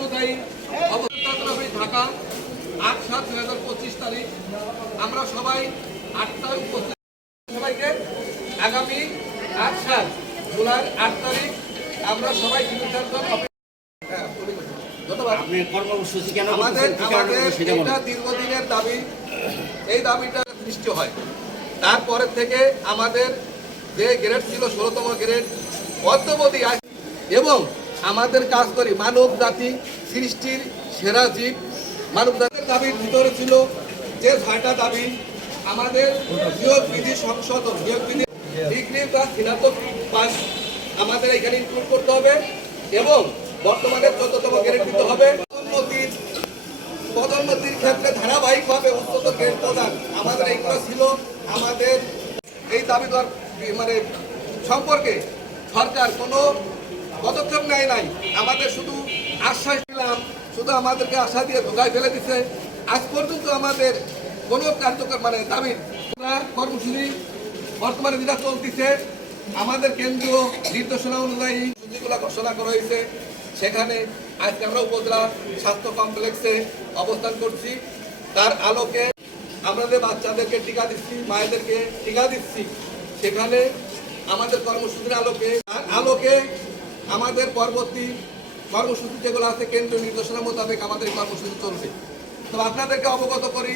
অনুযায়ী ঢাকা ৮/৭/২০২৫ তারিখ আমরা সবাই ৮টায় উপস্থিত। সবাইকে আগামী ৮/৭ জুলাই ৮ তারিখ আমরা সবাই দীর্ঘদিনের দাবি, এই দাবিটা সৃষ্টি হয়। তারপরে থেকে আমাদের যে গ্রেড ছিল ১৬তম গ্রেড অদ্যবধি এবং আমাদের কাজ করি মানব জাতি সৃষ্টির সেরা জীব। মানব জাতির দাবির ভিতরে ছিল যে ৬টা দাবি, আমাদের নিয়োগ বিধি সংশোধন, নিয়োগ বিধি ডিগ্রি বা স্নাতক পাস আমাদের এখানে ইনক্লুড করতে হবে এবং বর্তমানে ১৪তম গ্রেড দিতে হবে। পদোন্নতির ক্ষেত্রে ধারাবাহিকভাবে উন্নত গ্রেড প্রদান, আমাদের এইগুলো ছিল। আমাদের এই দাবি মানে সম্পর্কে সরকার কোনো পদক্ষেপ নেয় নাই। আমাদের শুধু আশ্বাস দিলাম, শুধু আমাদেরকে আশা দিয়ে ধোকায় ফেলে দিচ্ছে। আজ পর্যন্ত আমাদের কোনো কার্যকর মানে দাবি কর্মসূচি বর্তমানে যেটা চলতেছে, আমাদের কেন্দ্রীয় নির্দেশনা অনুযায়ী সূচিগুলো ঘোষণা করা হয়েছে। সেখানে আজকে আমরা উপজেলা স্বাস্থ্য কমপ্লেক্সে অবস্থান করছি। তার আলোকে আমাদের বাচ্চাদেরকে টিকা দিচ্ছি, মায়েদেরকে টিকা দিচ্ছি। সেখানে আমাদের কর্মসূচির আলোকে আমাদের পরবর্তী কর্মসূচি যেগুলো আছে কেন্দ্রীয় নির্দেশনা মোতাবেক আমাদের কর্মসূচি চলবে। তো আপনাদেরকে অবগত করি